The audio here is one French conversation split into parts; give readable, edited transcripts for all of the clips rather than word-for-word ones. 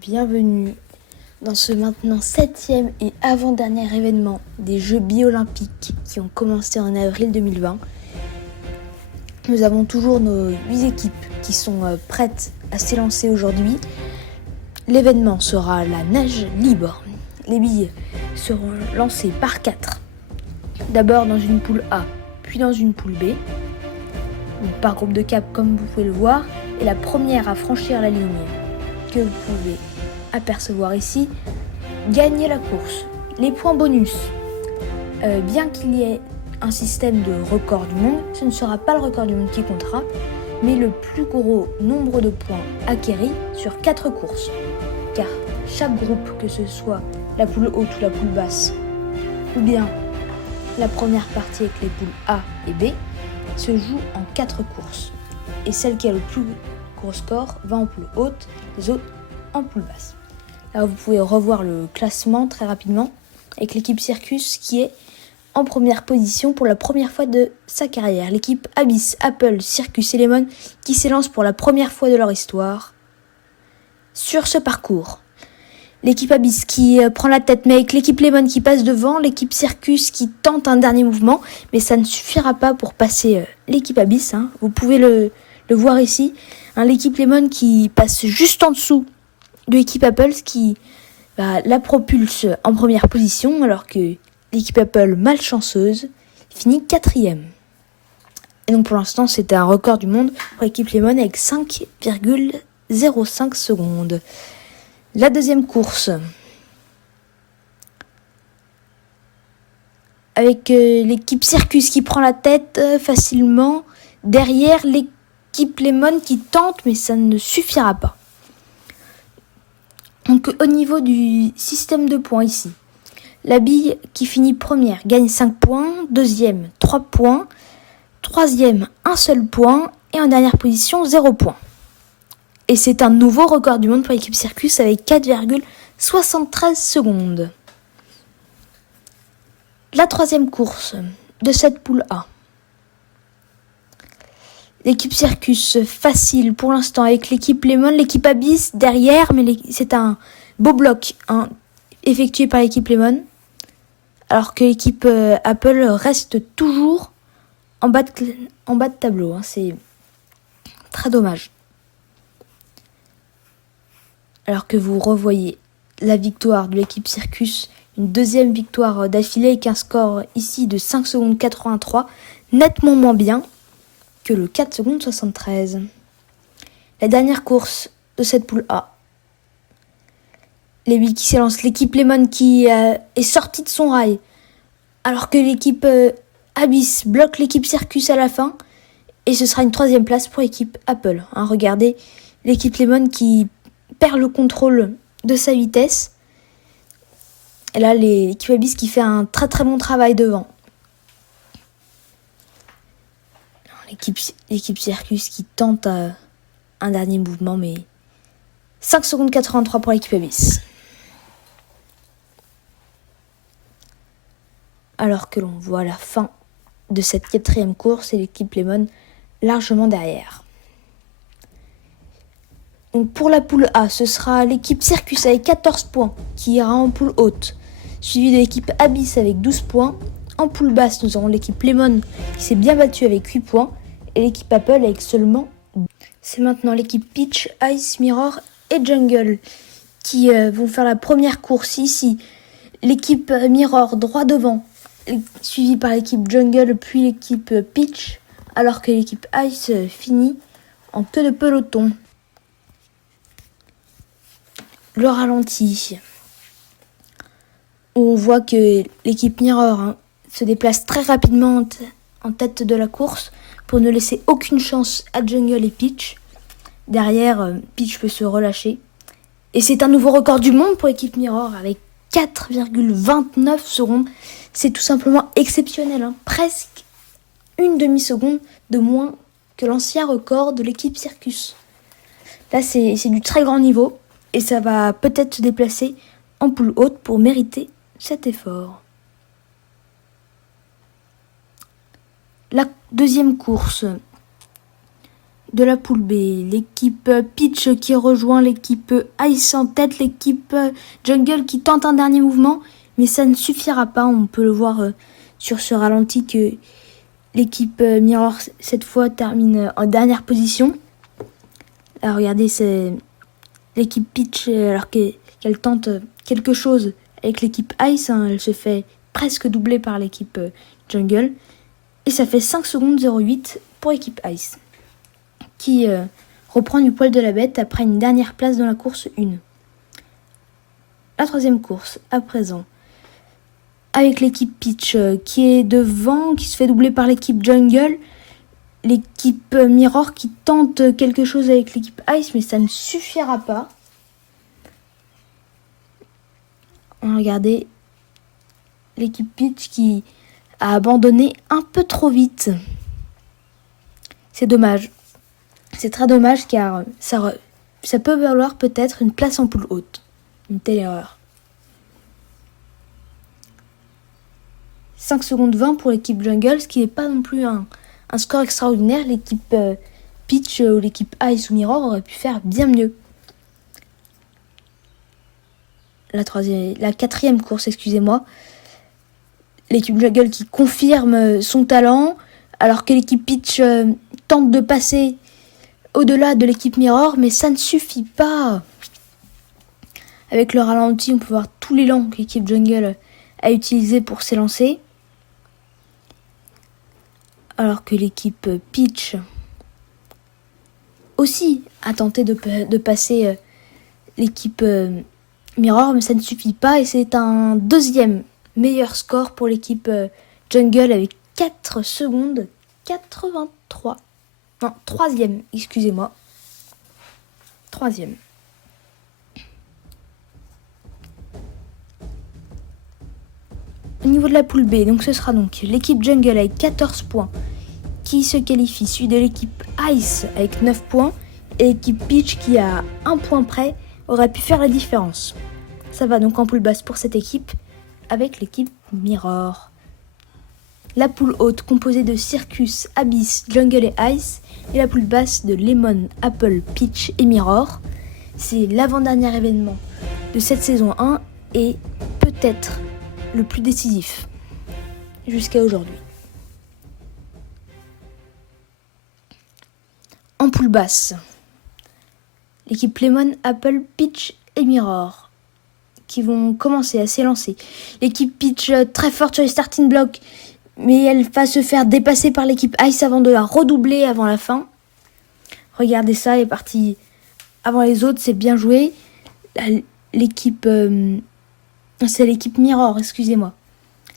Bienvenue dans ce maintenant 7e et avant-dernier événement des Jeux bi-olympiques qui ont commencé en avril 2020. Nous avons toujours nos 8 équipes qui sont prêtes à s'élancer aujourd'hui. L'événement sera la nage libre. Les billes seront lancées par 4. D'abord dans une poule A, puis dans une poule B. Donc par groupe de cap comme vous pouvez le voir. Et la première à franchir la ligne que vous pouvez apercevoir ici, gagner la course. Les points bonus. Bien qu'il y ait un système de record du monde, ce ne sera pas le record du monde qui comptera, mais le plus gros nombre de points acquéris sur 4 courses. Car chaque groupe, que ce soit la poule haute ou la poule basse, ou bien la première partie avec les poules A et B, se joue en 4 courses. Et celle qui a le plus gros score va en poule haute, les autres en poule basse. Là, vous pouvez revoir le classement très rapidement avec l'équipe Circus qui est en première position pour la première fois de sa carrière. L'équipe Abyss, Apple, Circus et Lemon qui s'élance pour la première fois de leur histoire sur ce parcours. L'équipe Abyss qui prend la tête, mais avec l'équipe Lemon qui passe devant, l'équipe Circus qui tente un dernier mouvement, mais ça ne suffira pas pour passer l'équipe Abyss. Vous pouvez le voir ici. L'équipe Lemon qui passe juste en dessous de l'équipe Apple, ce qui la propulse en première position, alors que l'équipe Apple, malchanceuse, finit 4e. Et donc pour l'instant, c'était un record du monde pour l'équipe Lemon avec 5,05 secondes. La deuxième course, avec l'équipe Circus qui prend la tête facilement, derrière l'équipe Lemon qui tente, mais ça ne suffira pas. Donc au niveau du système de points ici, la bille qui finit première gagne 5 points, deuxième 3 points, troisième 1 seul point et en dernière position 0 points. Et c'est un nouveau record du monde pour l'équipe Circus avec 4,73 secondes. La troisième course de cette poule A. L'équipe Circus facile pour l'instant avec l'équipe Lemon, l'équipe Abyss derrière, mais c'est un beau bloc effectué par l'équipe Lemon. Alors que l'équipe Apple reste toujours en bas de tableau. C'est très dommage. Alors que vous revoyez la victoire de l'équipe Circus, une deuxième victoire d'affilée avec un score ici de 5 secondes 83, nettement moins bien que le 4 secondes 73. La dernière course de cette poule A. Les 8 qui s'élancent, l'équipe Lemon qui est sortie de son rail, alors que l'équipe Abyss bloque l'équipe Circus à la fin, et ce sera une 3e place pour l'équipe Apple. Regardez l'équipe Lemon qui perd le contrôle de sa vitesse, et là l'équipe Abyss qui fait un très très bon travail devant. L'équipe Circus qui tente un dernier mouvement, mais 5 secondes 83 pour l'équipe Abyss. Alors que l'on voit la fin de cette 4e course et l'équipe Lemon largement derrière. Donc pour la poule A, ce sera l'équipe Circus avec 14 points qui ira en poule haute, suivie de l'équipe Abyss avec 12 points. En poule basse, nous aurons l'équipe Lemon qui s'est bien battue avec 8 points et l'équipe Apple avec seulement 2. C'est maintenant l'équipe Peach, Ice, Mirror et Jungle qui vont faire la première course ici. L'équipe Mirror droit devant, suivie par l'équipe Jungle puis l'équipe Peach, alors que l'équipe Ice finit en queue de peloton. Le ralenti, où on voit que l'équipe Mirror se déplace très rapidement en tête de la course pour ne laisser aucune chance à Jungle et Peach. Derrière, Peach peut se relâcher. Et c'est un nouveau record du monde pour l'équipe Mirror avec 4,29 secondes. C'est tout simplement exceptionnel. Presque une demi-seconde de moins que l'ancien record de l'équipe Circus. Là, c'est du très grand niveau. Et ça va peut-être se déplacer en poule haute pour mériter cet effort. La deuxième course de la poule B, l'équipe Peach qui rejoint l'équipe Ice en tête, l'équipe Jungle qui tente un dernier mouvement, mais ça ne suffira pas. On peut le voir sur ce ralenti que l'équipe Mirror cette fois termine en dernière position. Là, regardez, c'est l'équipe Peach alors qu'elle tente quelque chose avec l'équipe Ice, elle se fait presque doubler par l'équipe Jungle. Et ça fait 5 secondes 08 pour l'équipe Ice, qui reprend du poil de la bête après une dernière place dans la course 1. La troisième course, à présent, avec l'équipe Peach qui est devant, qui se fait doubler par l'équipe Jungle. L'équipe Mirror qui tente quelque chose avec l'équipe Ice, mais ça ne suffira pas. Regardez, l'équipe Peach qui a abandonné un peu trop vite. C'est dommage. C'est très dommage car ça peut valoir peut-être une place en poule haute. Une telle erreur. 5 secondes 20 pour l'équipe Jungle, ce qui n'est pas non plus un score extraordinaire. L'équipe Peach ou l'équipe Ice ou Mirror aurait pu faire bien mieux. La quatrième course, excusez-moi. L'équipe Jungle qui confirme son talent, alors que l'équipe Peach tente de passer au-delà de l'équipe Mirror, mais ça ne suffit pas. Avec le ralenti, on peut voir tout l'élan que l'équipe Jungle a utilisé pour s'élancer. Alors que l'équipe Peach aussi a tenté de passer l'équipe Mirror, mais ça ne suffit pas. Et c'est un deuxième meilleur score pour l'équipe Jungle avec 4 secondes 83. Non, troisième, excusez-moi. Troisième. Au niveau de la poule B, donc ce sera donc l'équipe Jungle avec 14 points qui se qualifie, suivi de l'équipe Ice avec 9 points et l'équipe Peach qui à 1 point près aurait pu faire la différence. Ça va donc en poule basse pour cette équipe avec l'équipe Mirror. La poule haute composée de Circus, Abyss, Jungle et Ice et la poule basse de Lemon, Apple, Peach et Mirror. C'est l'avant-dernier événement de cette saison 1 et peut-être le plus décisif jusqu'à aujourd'hui. En poule basse, l'équipe Lemon, Apple, Peach et Mirror qui vont commencer à s'élancer. L'équipe Peach très forte sur les starting blocks, mais elle va se faire dépasser par l'équipe Ice avant de la redoubler avant la fin. Regardez ça, elle est partie avant les autres, c'est bien joué. C'est l'équipe Mirror, excusez-moi.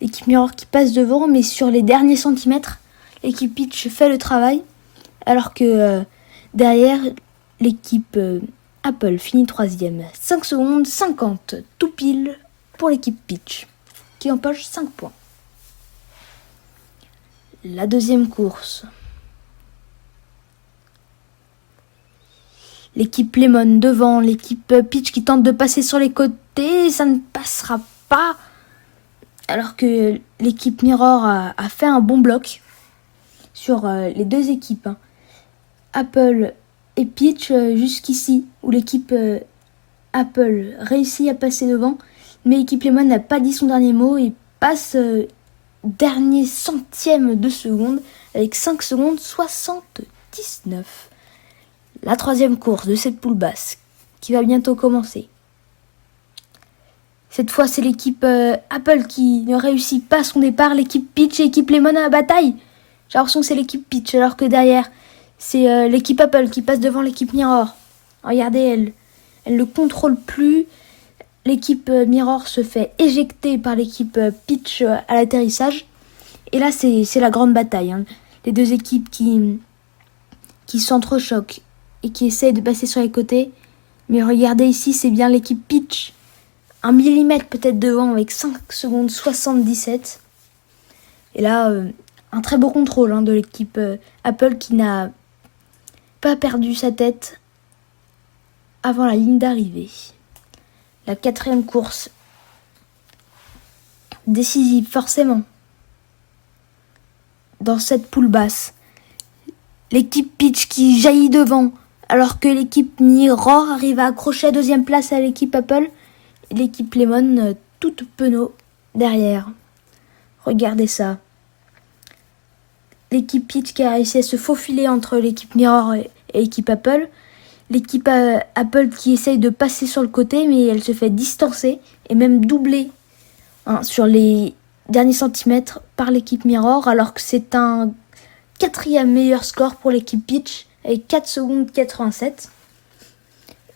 L'équipe Mirror qui passe devant, mais sur les derniers centimètres, l'équipe Peach fait le travail, alors que derrière, l'équipe Apple finit troisième. 5 secondes 50, tout pile pour l'équipe Peach, qui empoche 5 points. La deuxième course. L'équipe Lemon devant, l'équipe Peach qui tente de passer sur les côtés, ça ne passera pas. Alors que l'équipe Mirror a fait un bon bloc sur les deux équipes. Apple et Peach jusqu'ici, où l'équipe Apple réussit à passer devant, mais l'équipe Lemon n'a pas dit son dernier mot et passe dernier centième de seconde avec 5 secondes 79. La troisième course de cette poule basse qui va bientôt commencer. Cette fois, c'est l'équipe Apple qui ne réussit pas son départ. L'équipe Peach et l'équipe Lemon à la bataille. J'ai l'impression que c'est l'équipe Peach, alors que derrière, c'est l'équipe Apple qui passe devant l'équipe Mirror. Regardez, elle ne contrôle plus. L'équipe Mirror se fait éjecter par l'équipe Peach à l'atterrissage. Et là, c'est la grande bataille. Les deux équipes qui s'entrechoquent et qui essayent de passer sur les côtés. Mais regardez ici, c'est bien l'équipe Peach. 1 millimètre peut-être devant avec 5 secondes 77. Et là, un très beau contrôle de l'équipe Apple qui n'a pas perdu sa tête avant la ligne d'arrivée. La quatrième course. Décisive forcément. Dans cette poule basse. l'équipe Peach qui jaillit devant, alors que l'équipe Mirror arrive à accrocher la deuxième place à l'équipe Apple. Et l'équipe Lemon, toute penaud derrière. Regardez ça. L'équipe Peach qui a réussi à se faufiler entre l'équipe Mirror et l'équipe Apple. L'équipe Apple qui essaye de passer sur le côté, mais elle se fait distancer et même doubler sur les derniers centimètres par l'équipe Mirror, alors que c'est un 4e meilleur score pour l'équipe Peach avec 4 secondes 87.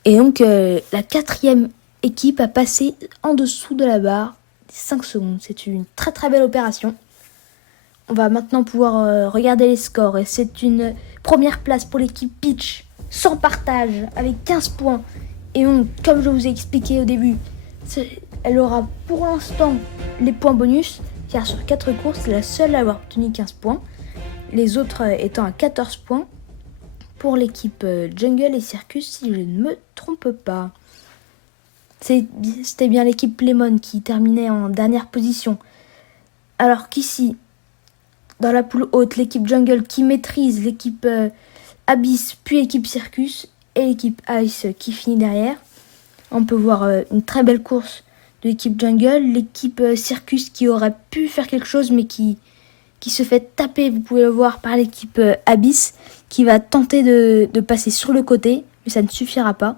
Et donc la 4e équipe a passé en dessous de la barre des 5 secondes. C'est une très très belle opération. On va maintenant pouvoir regarder les scores. Et c'est une première place pour l'équipe Peach, sans partage, avec 15 points. Et donc, comme je vous ai expliqué au début, elle aura pour l'instant les points bonus, car sur 4 courses, c'est la seule à avoir obtenu 15 points. Les autres étant à 14 points pour l'équipe Jungle et Circus, si je ne me trompe pas. C'était bien l'équipe Lemon qui terminait en dernière position. Alors qu'ici, dans la poule haute, l'équipe Jungle qui maîtrise l'équipe Abyss, puis l'équipe Circus et l'équipe Ice qui finit derrière. On peut voir une très belle course de l'équipe Jungle. L'équipe Circus qui aurait pu faire quelque chose mais qui se fait taper, vous pouvez le voir, par l'équipe Abyss qui va tenter de passer sur le côté, mais ça ne suffira pas.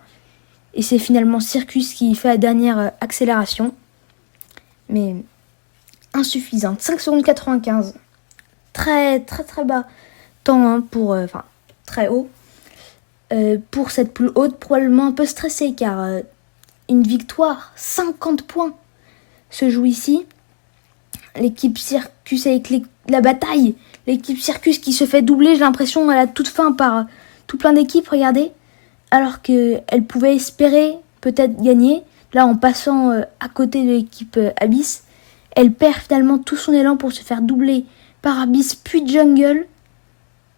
Et c'est finalement Circus qui fait la dernière accélération, mais insuffisante. 5 secondes 95. Très très très bas temps très haut. Pour cette poule haute, probablement un peu stressé car une victoire, 50 points se joue ici. L'équipe Circus avec la bataille. L'équipe Circus qui se fait doubler, j'ai l'impression, à la toute fin par tout plein d'équipes, regardez. Alors qu'elle pouvait espérer peut-être gagner. Là, en passant à côté de l'équipe Abyss, elle perd finalement tout son élan pour se faire doubler par Abyss, puis Jungle.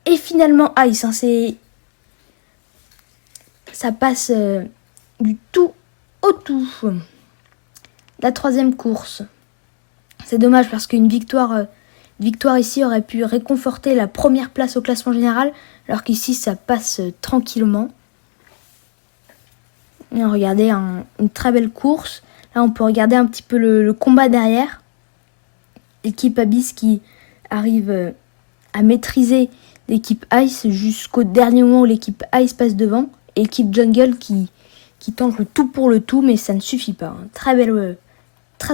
Et finalement Ice. Ça passe du tout au tout. La 3e course. C'est dommage parce qu'une victoire ici aurait pu réconforter la première place au classement général, alors qu'ici ça passe tranquillement. Et regardez, une très belle course. Là on peut regarder un petit peu le combat derrière. L'équipe Abyss qui arrive à maîtriser l'équipe Ice jusqu'au dernier moment où l'équipe Ice passe devant. Et l'équipe Jungle qui tente le tout pour le tout, mais ça ne suffit pas. Très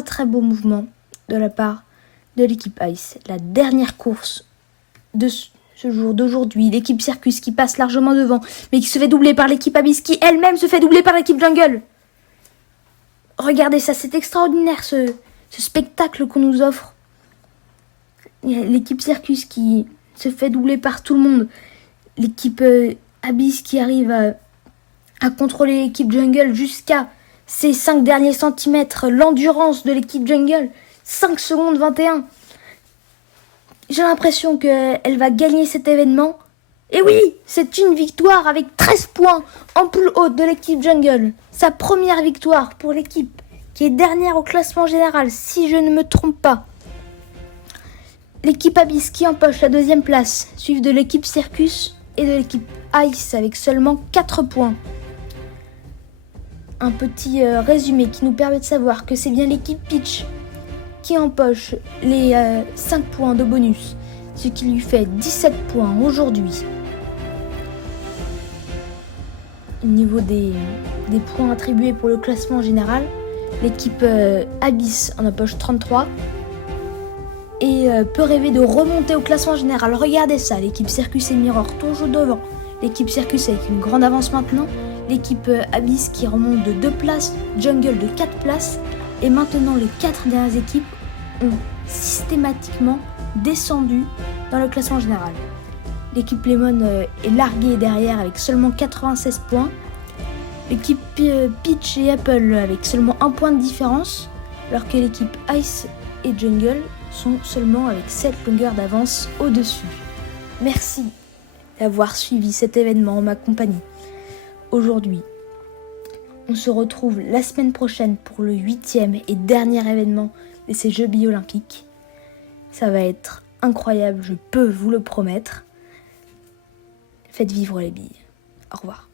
très beau mouvement de la part de l'équipe Ice. La dernière course de ce jour d'aujourd'hui, l'équipe Circus qui passe largement devant, mais qui se fait doubler par l'équipe Abyss, qui elle-même se fait doubler par l'équipe Jungle. Regardez ça, c'est extraordinaire ce spectacle qu'on nous offre. L'équipe Circus qui se fait doubler par tout le monde. L'équipe Abyss qui arrive à contrôler l'équipe Jungle jusqu'à ces 5 derniers centimètres. L'endurance de l'équipe Jungle, 5 secondes 21. J'ai l'impression qu'elle va gagner cet événement. Et oui, c'est une victoire avec 13 points en poule haute de l'équipe Jungle. Sa première victoire pour l'équipe qui est dernière au classement général, si je ne me trompe pas. L'équipe Abyss qui empoche la 2e place, suivie de l'équipe Circus et de l'équipe Ice avec seulement 4 points. Un petit résumé qui nous permet de savoir que c'est bien l'équipe Peach qui empoche les 5 points de bonus, ce qui lui fait 17 points aujourd'hui. Au niveau des points attribués pour le classement général, l'équipe Abyss en empoche 33 et peut rêver de remonter au classement général. Regardez ça, l'équipe Circus et Mirror toujours devant. L'équipe Circus avec une grande avance maintenant. L'équipe Abyss qui remonte de 2 places, Jungle de 4 places. Et maintenant, les 4 dernières équipes ont systématiquement descendu dans le classement général. L'équipe Lemon est larguée derrière avec seulement 96 points. L'équipe Peach et Apple avec seulement 1 point de différence. Alors que l'équipe Ice et Jungle sont seulement avec 7 longueurs d'avance au-dessus. Merci d'avoir suivi cet événement en ma compagnie. Aujourd'hui, on se retrouve la semaine prochaine pour le 8e et dernier événement de ces Jeux bi-olympiques. Ça va être incroyable, je peux vous le promettre. Faites vivre les billes. Au revoir.